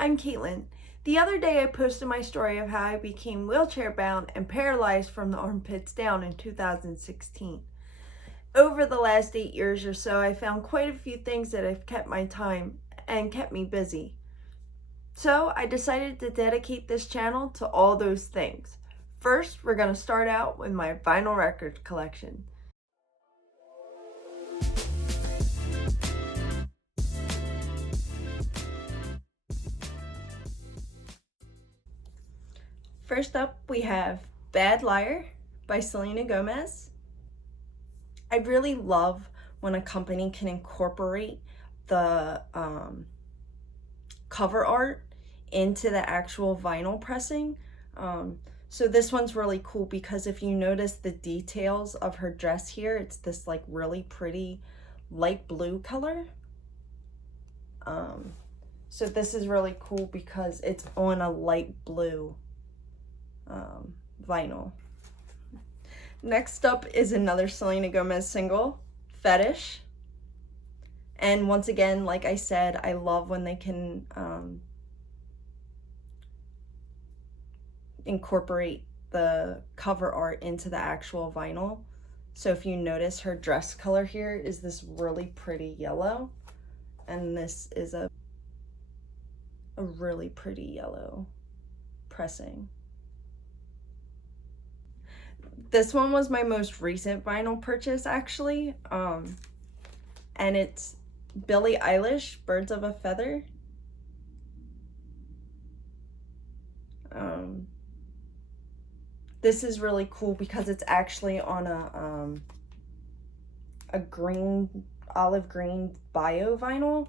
I'm Caitlin. The other day I posted my story of how I became wheelchair bound and paralyzed from the armpits down in 2016. Over the last 8 years or so, I found quite a few things that have kept my time and kept me busy. So I decided to dedicate this channel to all those things. First, we're going to start out with my vinyl record collection. First up, we have Bad Liar by Selena Gomez. I really love when a company can incorporate the cover art into the actual vinyl pressing. So this one's really cool because if you notice the details of her dress here, it's this like really pretty light blue color. So this is really cool because it's on a light blue vinyl. Next up is another Selena Gomez single, Fetish. And once again, like I said, I love when they can incorporate the cover art into the actual vinyl. So if you notice, her dress color here is this really pretty yellow, and this is a really pretty yellow pressing. This one was my most recent vinyl purchase, actually, and it's Billie Eilish, Birds of a Feather. This is really cool because it's actually on a green, olive green bio vinyl,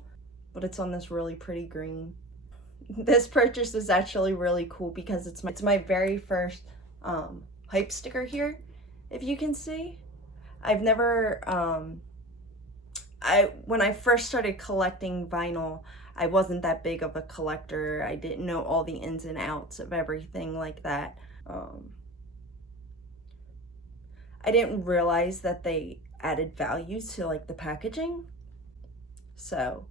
but it's on this really pretty green. This purchase is actually really cool because it's my very first hype sticker here, if you can see. I've never when I first started collecting vinyl, I wasn't that big of a collector. I didn't know all the ins and outs of everything like that. I didn't realize that they added value to like the packaging. So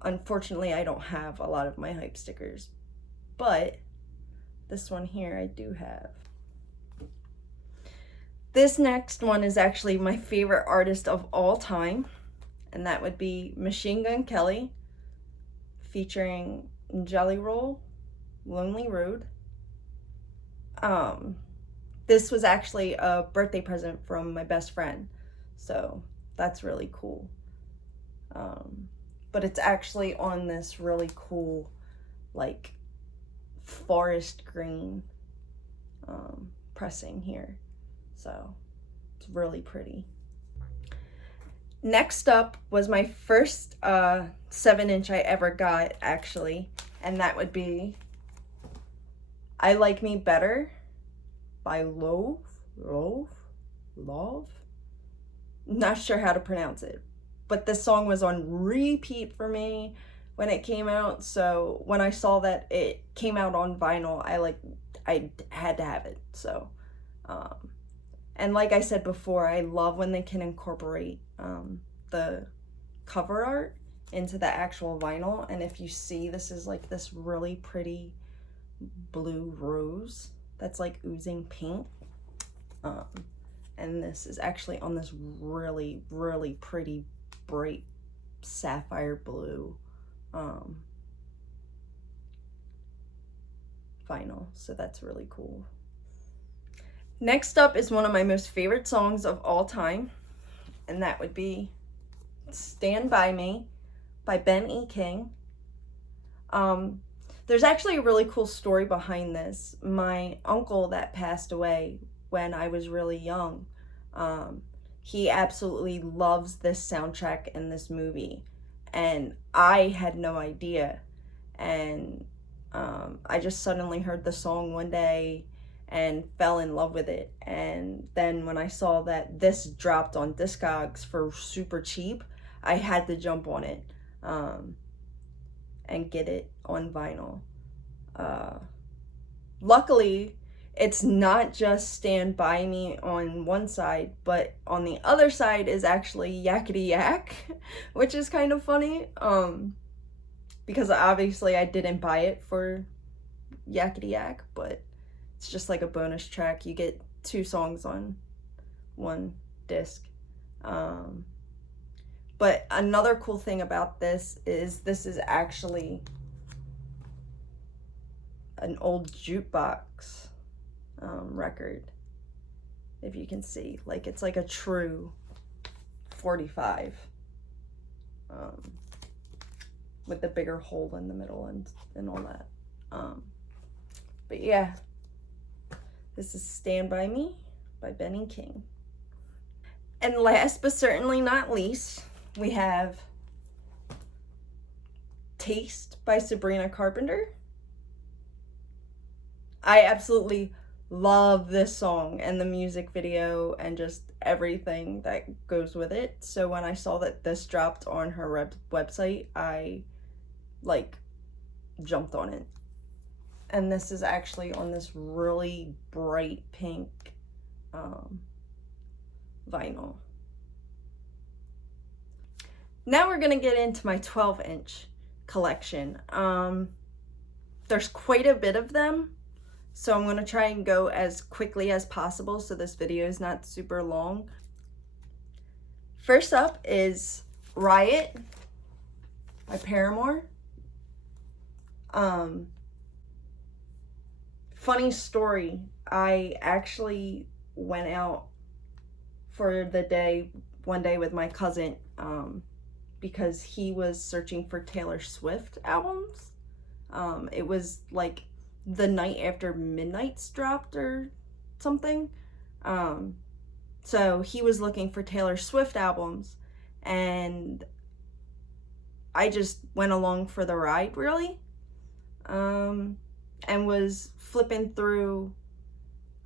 unfortunately, I don't have a lot of my hype stickers, but this one here I do have. This next one is actually my favorite artist of all time, and that would be Machine Gun Kelly, featuring Jelly Roll, Lonely Road. This was actually a birthday present from my best friend, so that's really cool. But it's actually on this really cool, like, forest green pressing here. So it's really pretty. Next up was my first 7-inch I ever got, actually, and that would be I Like Me Better by Love. Not sure how to pronounce it, but this song was on repeat for me when it came out. So when I saw that it came out on vinyl, I had to have it. So and like I said before, I love when they can incorporate the cover art into the actual vinyl. And if you see, this is like this really pretty blue rose that's like oozing paint. And this is actually on this really, really pretty bright sapphire blue vinyl. So that's really cool. Next up is one of my most favorite songs of all time, and that would be Stand By Me by Ben E. King. There's actually a really cool story behind this. My uncle that passed away when I was really young, he absolutely loves this soundtrack and this movie, and I had no idea. And I just suddenly heard the song one day and fell in love with it. And then when I saw that this dropped on Discogs for super cheap, I had to jump on it and get it on vinyl. Luckily, it's not just Stand By Me on one side, but on the other side is actually Yakety Yak, which is kind of funny. because obviously I didn't buy it for Yakety Yak, but it's just like a bonus track. You get 2 songs on one disc. But another cool thing about this is actually an old jukebox record, if you can see. Like, it's like a true 45 with the bigger hole in the middle and all that. But yeah, this is Stand By Me by Benny King. And last but certainly not least, we have Taste by Sabrina Carpenter. I absolutely love this song and the music video and just everything that goes with it. So when I saw that this dropped on her website, I like jumped on it. And this is actually on this really bright pink vinyl. Now we're gonna get into my 12-inch collection. There's quite a bit of them, so I'm gonna try and go as quickly as possible so this video is not super long. First up is Riot by Paramore. Funny story, I actually went out for the day one day with my cousin because he was searching for Taylor Swift albums. It was like the night after Midnight's dropped or something. So he was looking for Taylor Swift albums, and I just went along for the ride, really, and was flipping through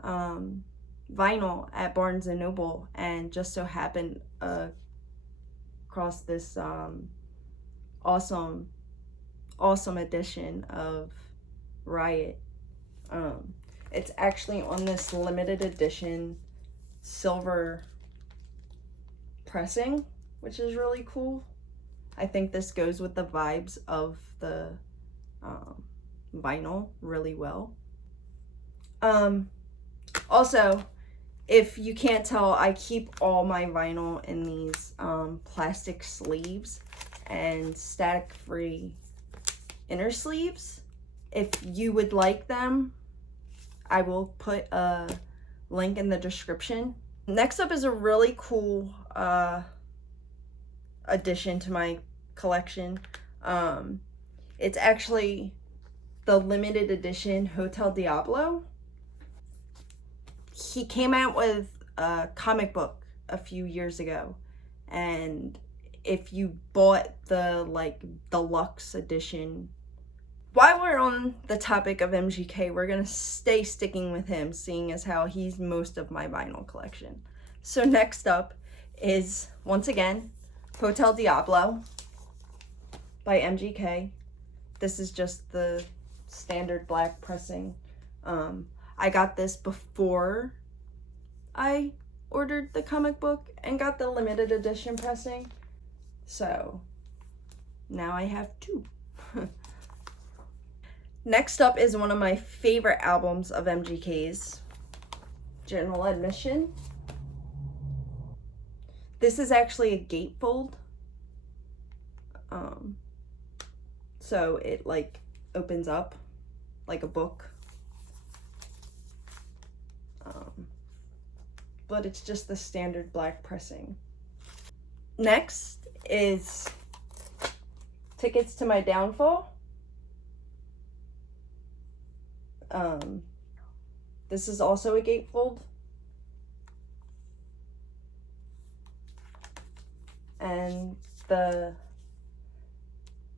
vinyl at Barnes & Noble, and just so happened across this awesome edition of Riot. It's actually on this limited edition silver pressing, which is really cool. I think this goes with the vibes of the vinyl really well. Also, if you can't tell, I keep all my vinyl in these plastic sleeves and static-free inner sleeves. If you would like them, I will put a link in the description. Next up is a really cool addition to my collection. It's actually the limited edition Hotel Diablo. He came out with a comic book a few years ago, and if you bought the like deluxe edition, while we're on the topic of MGK, we're gonna stay sticking with him, seeing as how he's most of my vinyl collection. So next up is, once again, Hotel Diablo by MGK. This is just the standard black pressing. I got this before I ordered the comic book and got the limited edition pressing. So now I have 2. Next up is one of my favorite albums of MGK's, General Admission. This is actually a gatefold. So it like opens up like a book. But it's just the standard black pressing. Next is Tickets to My Downfall. This is also a gatefold. And the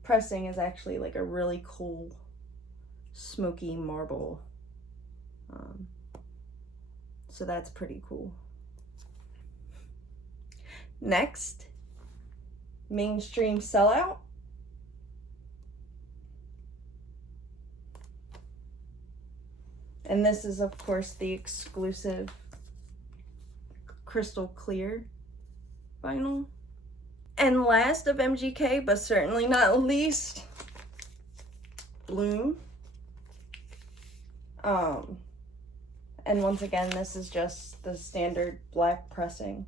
pressing is actually like a really cool smoky marble. So that's pretty cool. Next, Mainstream Sellout. And this is, of course, the exclusive crystal clear vinyl. And last of MGK, but certainly not least, Bloom. And once again, this is just the standard black pressing.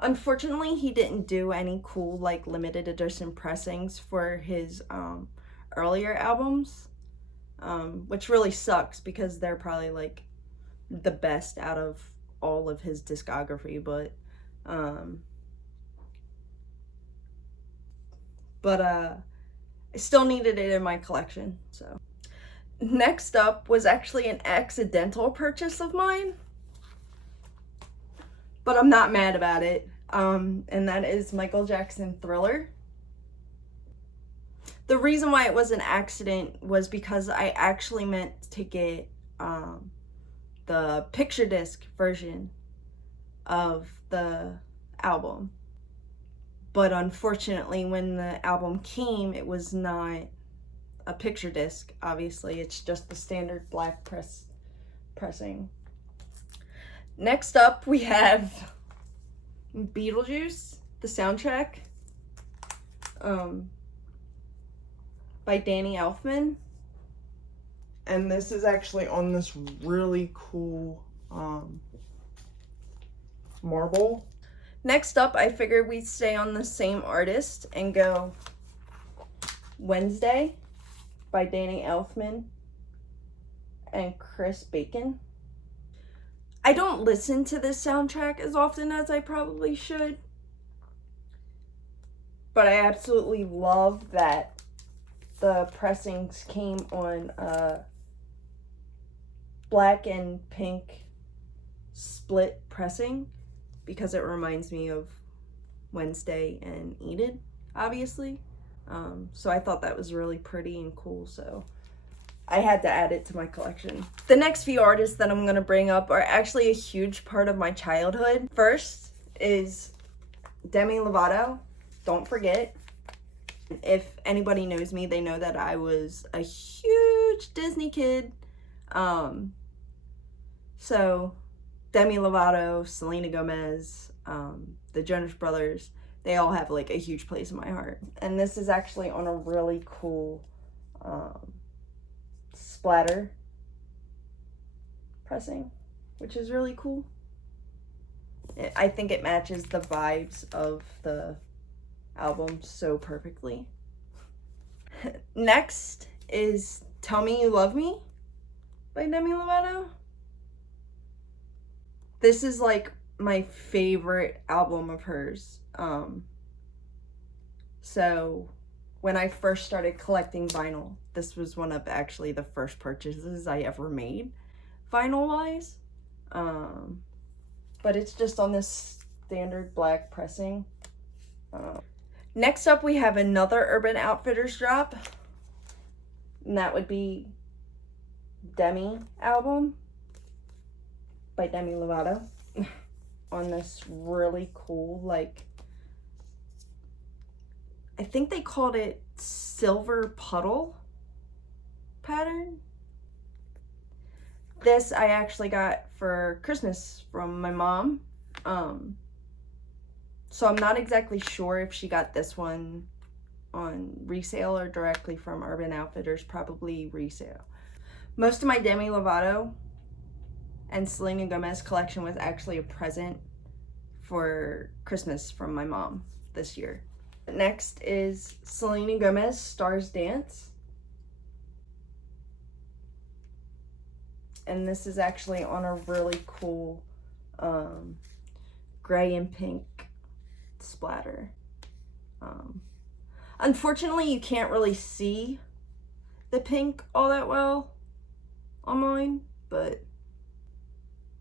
Unfortunately, he didn't do any cool like limited edition pressings for his earlier albums, which really sucks because they're probably like the best out of all of his discography. But I still needed it in my collection. So next up was actually an accidental purchase of mine, but I'm not mad about it. And that is Michael Jackson Thriller. The reason why it was an accident was because I actually meant to get the picture disc version of the album. But unfortunately, when the album came, it was not a picture disc. Obviously, it's just the standard black pressing. Next up, we have Beetlejuice, the soundtrack, by Danny Elfman. And this is actually on this really cool marble. Next up, I figured we'd stay on the same artist and go Wednesday by Danny Elfman and Chris Bacon. I don't listen to this soundtrack as often as I probably should, but I absolutely love that the pressings came on black and pink split pressing, because it reminds me of Wednesday and Enid, obviously. So I thought that was really pretty and cool, so I had to add it to my collection. The next few artists that I'm going to bring up are actually a huge part of my childhood. First is Demi Lovato, Don't Forget. If anybody knows me, they know that I was a huge Disney kid. So Demi Lovato, Selena Gomez, the Jonas Brothers, they all have like a huge place in my heart. And this is actually on a really cool splatter pressing, which is really cool. I think it matches the vibes of the album so perfectly. Next is Tell Me You Love Me by Demi Lovato. This is like my favorite album of hers. So when I first started collecting vinyl, this was one of actually the first purchases I ever made vinyl wise. But it's just on this standard black pressing. Next up, we have another Urban Outfitters drop, and that would be Demi album by Demi Lovato on this really cool, like, I think they called it silver puddle pattern. This I actually got for Christmas from my mom. So I'm not exactly sure if she got this one on resale or directly from Urban Outfitters, probably resale. Most of my Demi Lovato and Selena Gomez collection was actually a present for Christmas from my mom this year. Next is Selena Gomez, Stars Dance. And this is actually on a really cool gray and pink splatter. Unfortunately, you can't really see the pink all that well on mine, but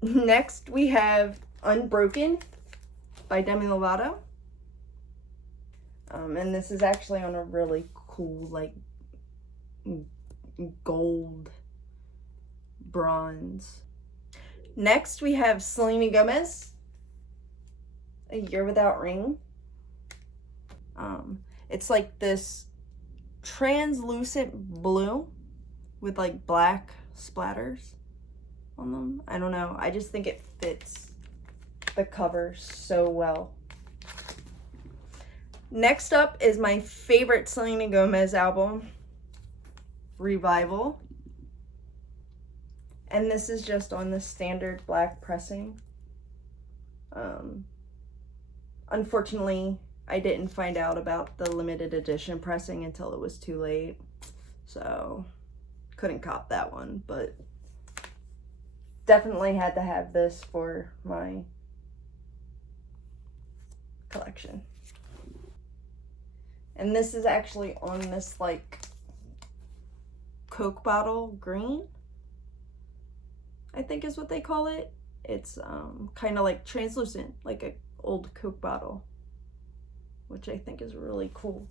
next we have Unbroken by Demi Lovato. And this is actually on a really cool, like, gold bronze. Next we have Selena Gomez, A Year Without Rain. It's like this translucent blue with like black splatters on them. I don't know, I just think it fits the cover so well. Next up is my favorite Selena Gomez album, Revival. And this is just on the standard black pressing. Unfortunately, I didn't find out about the limited edition pressing until it was too late. So, couldn't cop that one, but definitely had to have this for my collection. And this is actually on this like Coke bottle green, I think is what they call it. It's kind of like translucent, like an old Coke bottle, which I think is really cool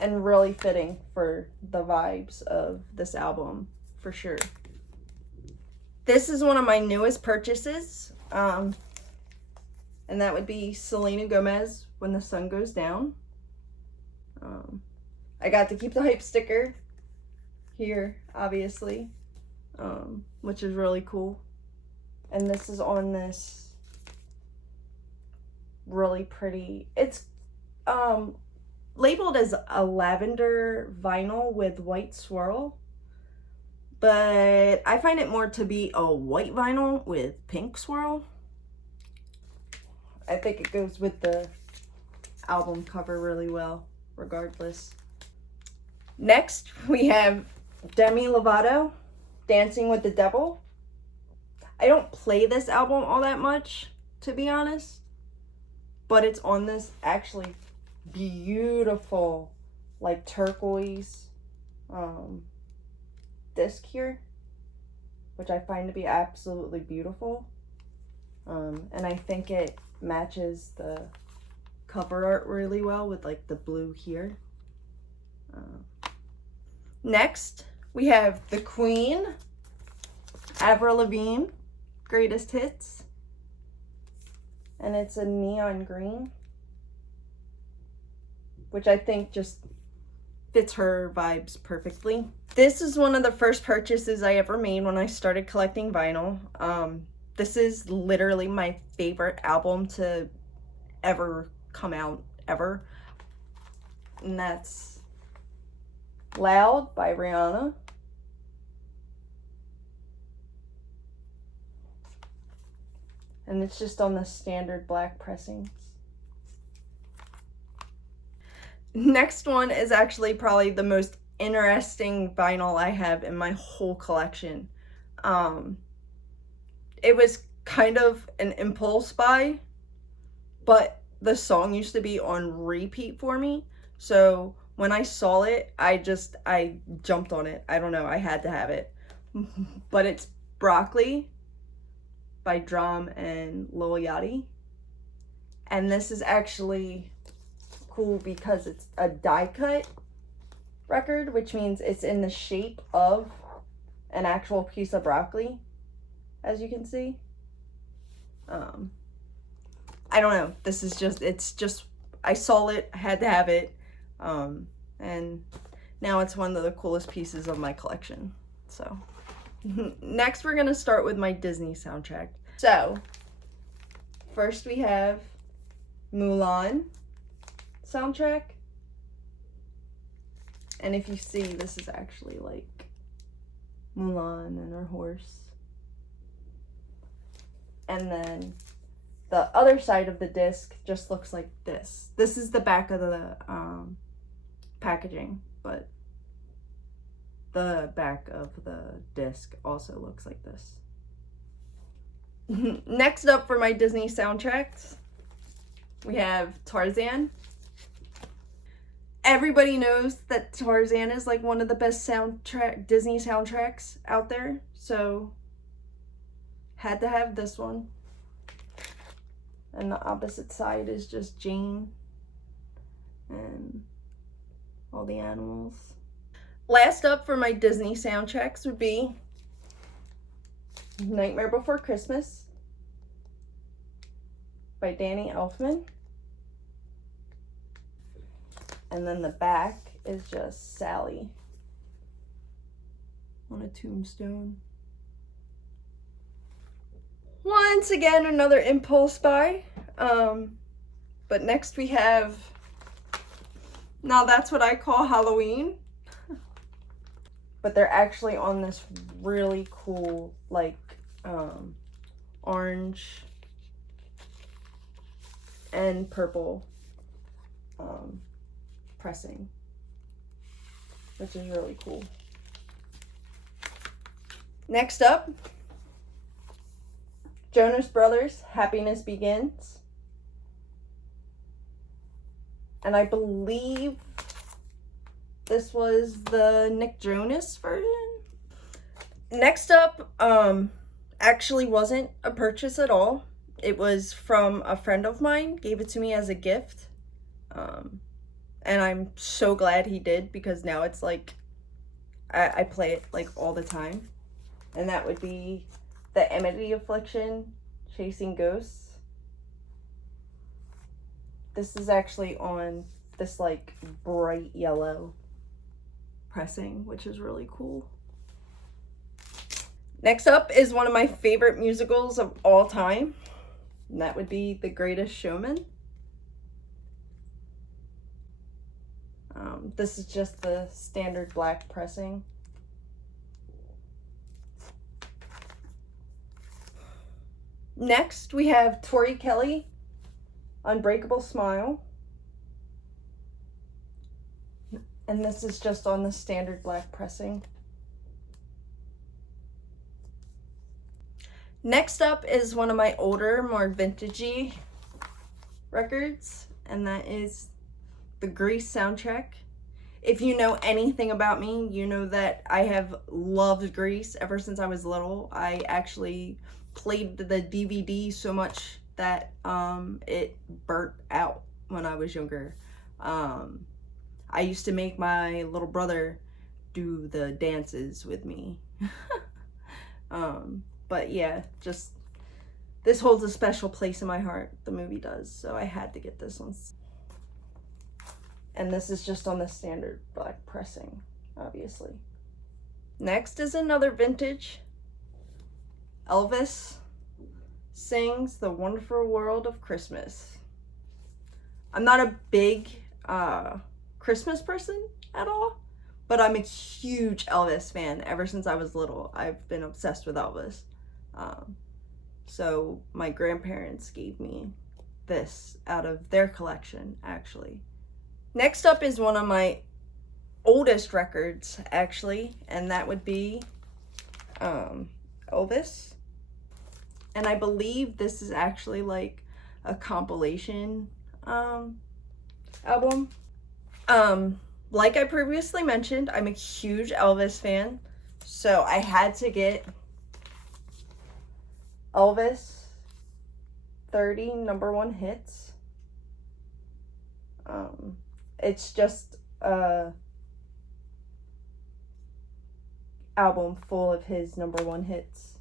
and really fitting for the vibes of this album for sure. This is one of my newest purchases, and that would be Selena Gomez, When the Sun Goes Down. I got to keep the hype sticker here, obviously, which is really cool. And this is on this really pretty, it's labeled as a lavender vinyl with white swirl, but I find it more to be a white vinyl with pink swirl. I think it goes with the album cover really well, regardless. Next, we have Demi Lovato, Dancing with the Devil. I don't play this album all that much, to be honest, but it's on this actually beautiful, like turquoise disc here, which I find to be absolutely beautiful. And I think it matches the cover art really well with like the blue here. Next, we have the Queen, Avril Lavigne, Greatest Hits. And it's a neon green, which I think just fits her vibes perfectly. This is one of the first purchases I ever made when I started collecting vinyl. This is literally my favorite album to ever come out, ever. And that's Loud by Rihanna. And it's just on the standard black pressings. Next one is actually probably the most interesting vinyl I have in my whole collection. It was kind of an impulse buy, but the song used to be on repeat for me. So when I saw it, I jumped on it. I don't know, I had to have it. But it's Broccoli by Drum and Lil Yachty. And this is actually cool because it's a die cut record, which means it's in the shape of an actual piece of broccoli, as you can see. I don't know, this is just, it's just, I saw it, I had to have it, and now it's one of the coolest pieces of my collection. So next we're gonna start with my Disney soundtrack. So first we have Mulan soundtrack, and if you see, this is actually like Mulan and her horse. And then the other side of the disc just looks like this. This is the back of the packaging, but the back of the disc also looks like this. Next up for my Disney soundtracks, we have Tarzan. Everybody knows that Tarzan is like one of the best Disney soundtracks out there, so had to have this one. And the opposite side is just Jane and all the animals. Last up for my Disney soundtracks would be Nightmare Before Christmas by Danny Elfman. And then the back is just Sally on a tombstone. Once again, another impulse buy. But next we have, now that's what I call Halloween. but they're actually on this really cool, like, orange and purple pressing, which is really cool. Next up, Jonas Brothers, Happiness Begins. And I believe this was the Nick Jonas version. Next up, actually wasn't a purchase at all. It was from a friend of mine, gave it to me as a gift. And I'm so glad he did, because now it's like, I play it like all the time. And that would be the Amity Affliction, Chasing Ghosts. This is actually on this like bright yellow pressing, which is really cool. Next up is one of my favorite musicals of all time, and that would be The Greatest Showman. This is just the standard black pressing. Next, we have Tori Kelly, Unbreakable Smile. And this is just on the standard black pressing. Next up is one of my older, more vintagey records, and that is the Grease soundtrack. If you know anything about me, you know that I have loved Grease ever since I was little. I actually played the DVD so much that it burnt out when I was younger. I used to make my little brother do the dances with me. But yeah, just this holds a special place in my heart. The movie does, so I had to get this one. And this is just on the standard black pressing, obviously. Next is another vintage. Elvis sings The Wonderful World of Christmas. I'm not a big Christmas person at all, but I'm a huge Elvis fan. Ever since I was little, I've been obsessed with Elvis. So my grandparents gave me this out of their collection, actually. Next up is one of my oldest records, actually, and that would be Elvis. And I believe this is actually like a compilation album. Like I previously mentioned, I'm a huge Elvis fan, so I had to get Elvis 30 #1 hits. It's just a album full of his #1 hits.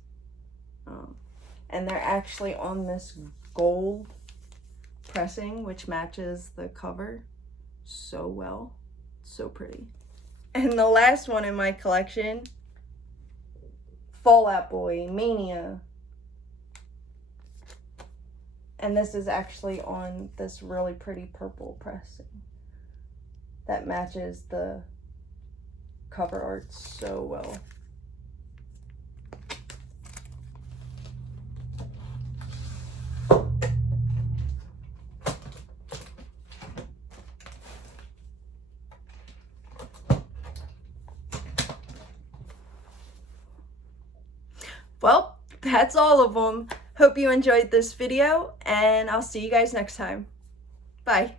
And they're actually on this gold pressing, which matches the cover so well. So pretty. And the last one in my collection, Fall Out Boy, Mania. And this is actually on this really pretty purple pressing that matches the cover art so well. Well, that's all of them. Hope you enjoyed this video, and I'll see you guys next time. Bye.